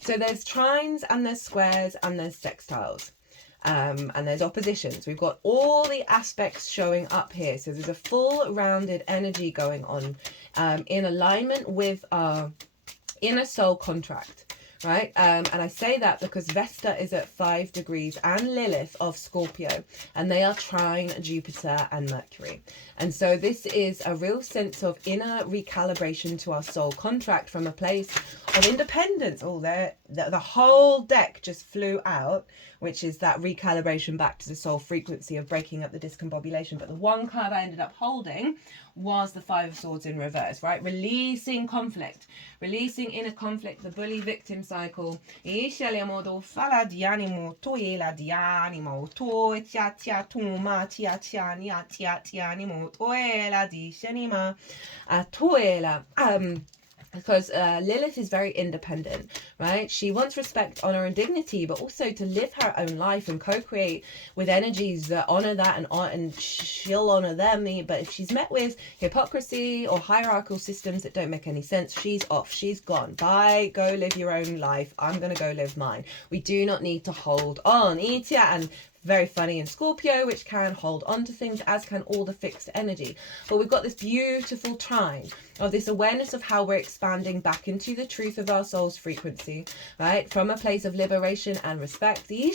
So there's trines and there's squares and there's sextiles. And there's oppositions. We've got all the aspects showing up here. So there's a full rounded energy going on in alignment with our inner soul contract. Right, and I say that because Vesta is at 5 degrees and Lilith of Scorpio, and they are trine Jupiter and Mercury. And so this is a real sense of inner recalibration to our soul contract from a place of independence. Oh, the whole deck just flew out, which is that recalibration back to the soul frequency of breaking up the discombobulation. But the one card I ended up holding was the 5 of Swords in reverse, right? Releasing conflict, releasing inner conflict, the bully victim cycle. Because Lilith is very independent, right? She wants respect, honor, and dignity, but also to live her own life and co-create with energies that honor that, and she'll honor them. But if she's met with hypocrisy or hierarchical systems that don't make any sense, she's off, she's gone. Bye, go live your own life. I'm gonna go live mine. We do not need to hold on. And very funny in Scorpio, which can hold on to things, as can all the fixed energy. But we've got this beautiful trine of this awareness of how we're expanding back into the truth of our soul's frequency, right? From a place of liberation and respect. Okay,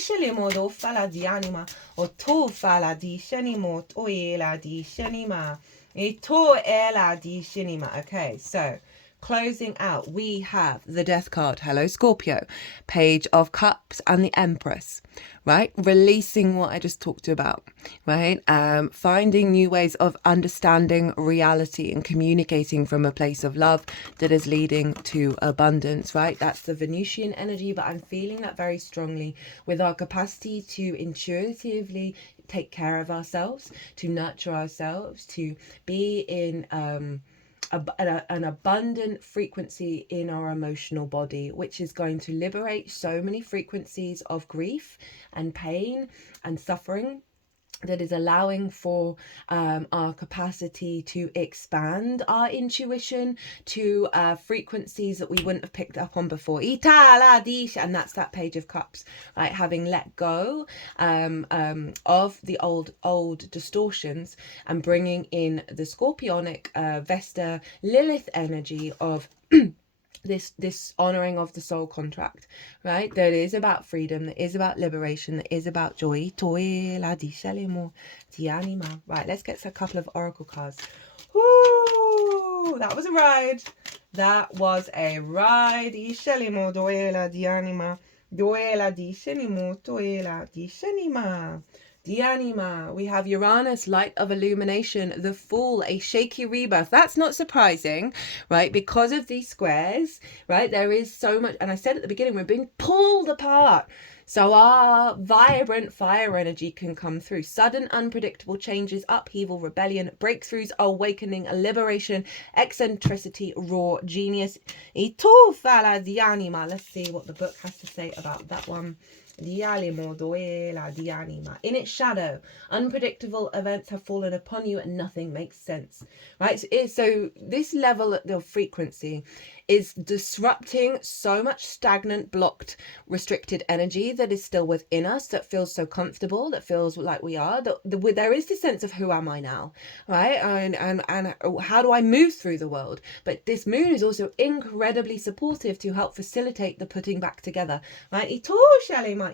so closing out, we have the Death card. Hello, Scorpio. Page of Cups and the Empress, right? Releasing what I just talked about, right? Finding new ways of understanding reality and communicating from a place of love that is leading to abundance, right? That's the Venusian energy, but I'm feeling that very strongly with our capacity to intuitively take care of ourselves, to nurture ourselves, to be in an abundant frequency in our emotional body, which is going to liberate so many frequencies of grief and pain and suffering, that is allowing for our capacity to expand our intuition to frequencies that we wouldn't have picked up on before. And that's that Page of Cups, right? Having let go of the old distortions and bringing in the Scorpionic Vesta Lilith energy of this honoring of the soul contract, right? That is about freedom, that is about liberation, that is about joy. Right, let's get a couple of oracle cards. Woo! That was a ride. That was a ride. Dianima, we have Uranus, light of illumination, the Fool, a shaky rebirth. That's not surprising, right? Because of these squares, right? There is so much, and I said at the beginning, we're being pulled apart. So our vibrant fire energy can come through. Sudden, unpredictable changes, upheaval, rebellion, breakthroughs, awakening, liberation, eccentricity, raw genius. Let's see what the book has to say about that one. In its shadow, unpredictable events have fallen upon you and nothing makes sense, right? So this level of frequency is disrupting so much stagnant, blocked, restricted energy that is still within us, that feels so comfortable, that feels like we are, there is this sense of who am I now, right? And how do I move through the world? But this moon is also incredibly supportive to help facilitate the putting back together, right?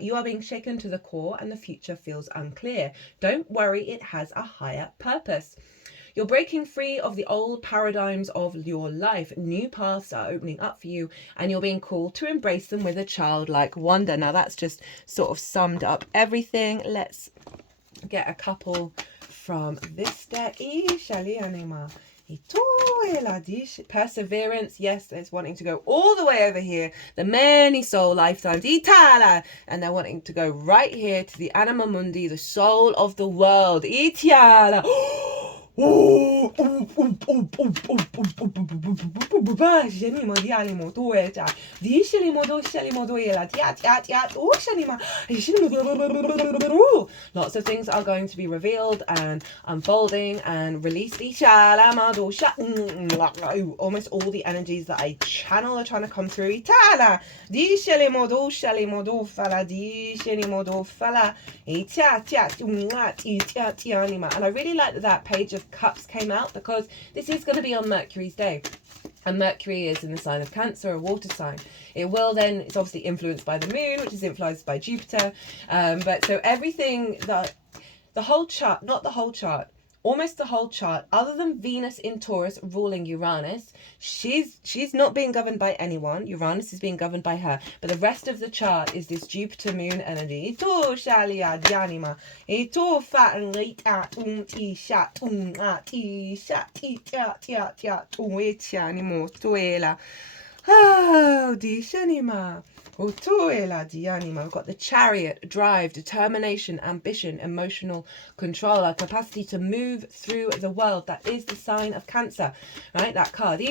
You are being shaken to the core and the future feels unclear. Don't worry, it has a higher purpose. You're breaking free of the old paradigms of your life. New paths are opening up for you and you're being called to embrace them with a childlike wonder. Now that's just sort of summed up everything. Let's get a couple from this deck. Perseverance, yes, there's wanting to go all the way over here, the many soul lifetimes, and they're wanting to go right here to the anima mundi, the soul of the world. Shanima dialimo to eta. Di shalimo do ela tiat oh shanima. Lots of things are going to be revealed and unfolding and released. Almost all the energies that I channel are trying to come through. Itala. Di shalimo do fala di shalimo do fala. And I really like that Page of Cups came out because this is going to be on Mercury's day. And Mercury is in the sign of Cancer, a water sign. It will then, it's obviously influenced by the moon, which is influenced by Jupiter. But so everything, the whole chart, not the whole chart, almost the whole chart, other than Venus in Taurus ruling Uranus, she's not being governed by anyone. Uranus is being governed by her. But the rest of the chart is this Jupiter moon energy. Oh, Dishanima. We've got the Chariot, drive, determination, ambition, emotional control, our capacity to move through the world. That is the sign of Cancer, right? That card. To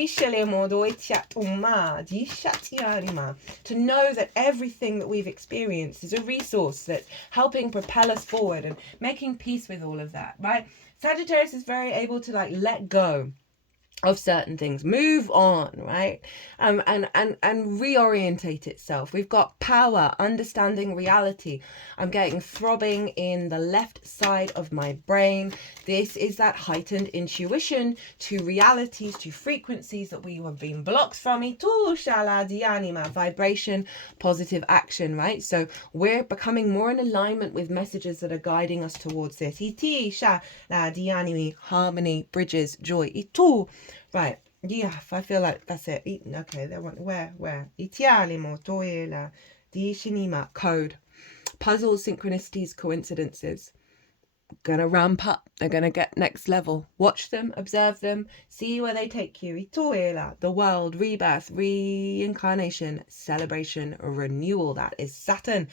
know that everything that we've experienced is a resource that's helping propel us forward and making peace with all of that, right? Sagittarius is very able to like let go of certain things, move on, right? And reorientate itself. We've got power, understanding reality. I'm getting throbbing in the left side of my brain. This is that heightened intuition to realities, to frequencies that we have been blocked from. Vibration, positive action, right? So we're becoming more in alignment with messages that are guiding us towards this. Harmony, bridges, joy. Right. Yeah, I feel like that's it. Okay, they want where? Code. Puzzles, synchronicities, coincidences. Gonna ramp up. They're gonna get next level. Watch them, observe them, see where they take you. The world, rebirth, reincarnation, celebration, renewal. That is Saturn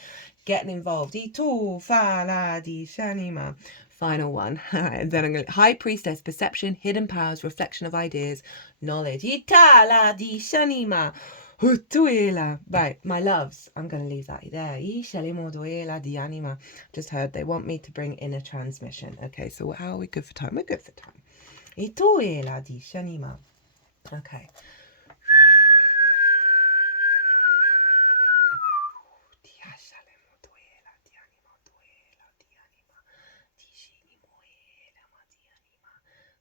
getting involved. Final one. And then I'm going to High Priestess, perception, hidden powers, reflection of ideas, knowledge. Right, my loves, I'm going to leave that there. Just heard they want me to bring in a transmission. Okay, so how are we good for time? We're good for time. Okay.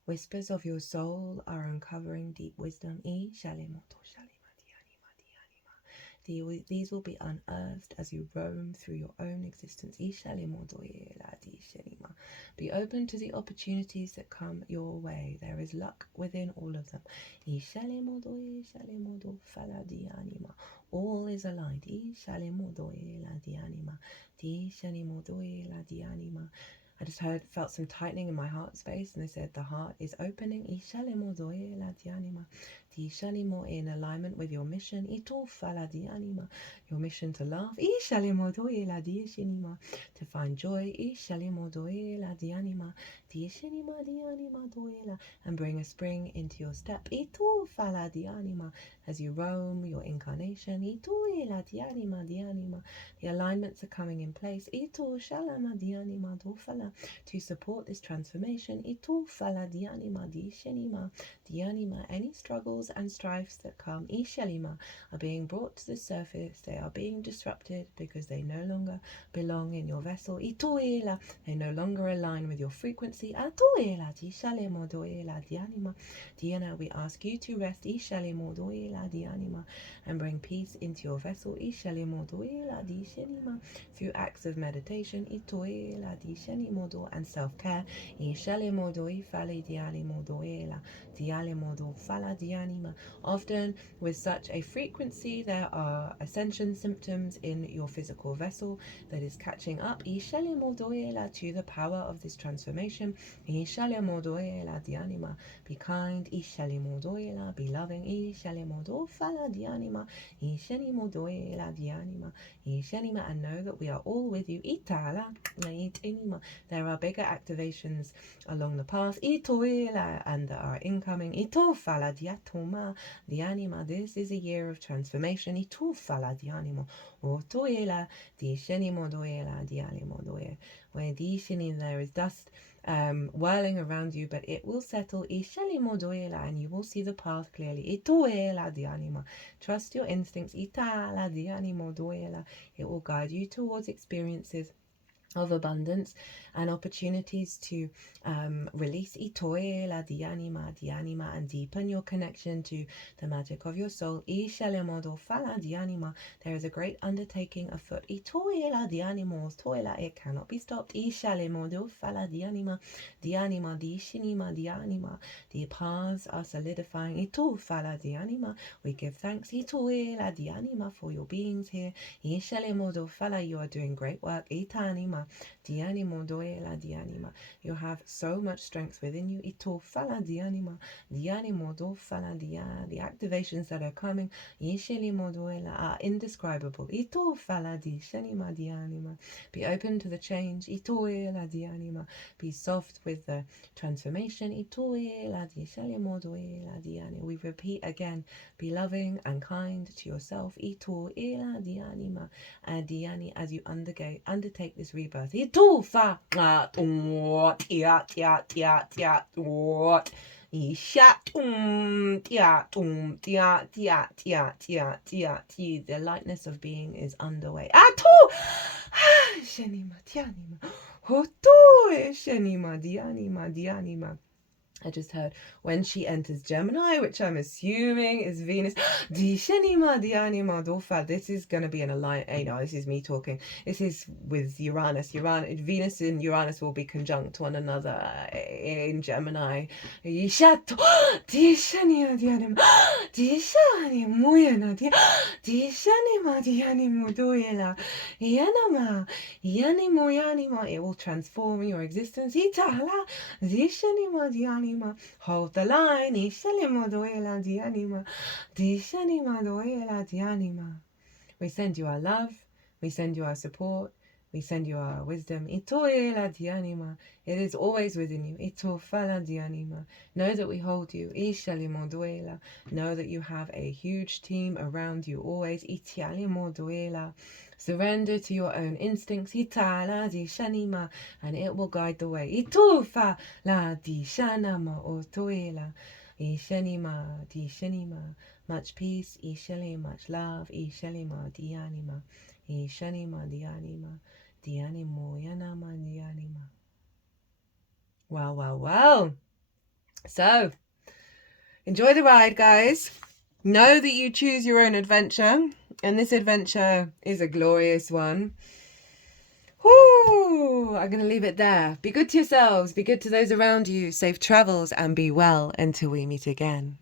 Whispers of your soul are uncovering deep wisdom. These will be unearthed as you roam through your own existence. Be open to the opportunities that come your way. There is luck within all of them. All is aligned. I just felt some tightening in my heart space, and they said the heart is opening. In alignment with your mission. Your mission to laugh. To find joy. And bring a spring into your step. As you roam your incarnation. The alignments are coming in place. To support this transformation. Any struggles and strifes that come are being brought to the surface. They are being disrupted because they no longer belong in your vessel. They no longer align with your frequency. Diana, we ask you to rest and bring peace into your vessel through acts of meditation and self-care. Often with such a frequency there are ascension symptoms in your physical vessel that is catching up to the power of this transformation. Ishalemodoela dianima. Be kind. Ishalemodoela. Be loving. Ishalemodo dianima. Ishenimodoela dianima. Ishenima. And know that we are all with you. Itala. There are bigger activations along the path. Itoela. And there are incoming. Itofala diatoma dianima. This is a year of transformation. Itofala dianimo. Otoela. Dishenimodoela dianimodoe. Where there is dust whirling around you, but it will settle. And you will see the path clearly. Trust your instincts. It will guide you towards experiences of abundance and opportunities to release dianima and deepen your connection to the magic of your soul. There is a great undertaking afoot. It cannot be stopped. The paths are solidifying. We give thanks for your beings here. You are doing great work. You have so much strength within you. The activations that are coming are indescribable. Be open to the change. Be soft with the transformation. We repeat again, be loving and kind to yourself as you undertake this rebirth. The lightness of being is underway. I just heard when she enters Gemini, which I'm assuming is Venus. This is going to be an alliance. This is me talking. This is with Uranus. Venus and Uranus will be conjunct one another in Gemini. It will transform your existence. Hold the line. We send you our love. We send you our support. We send you our wisdom. It is always within you. Know that we hold you. Know that you have a huge team around you always. Surrender to your own instincts. And it will guide the way. Much peace. Much love. Well. So, enjoy the ride, guys. Know that you choose your own adventure, and this adventure is a glorious one. Woo! I'm going to leave it there. Be good to yourselves. Be good to those around you. Safe travels and be well until we meet again.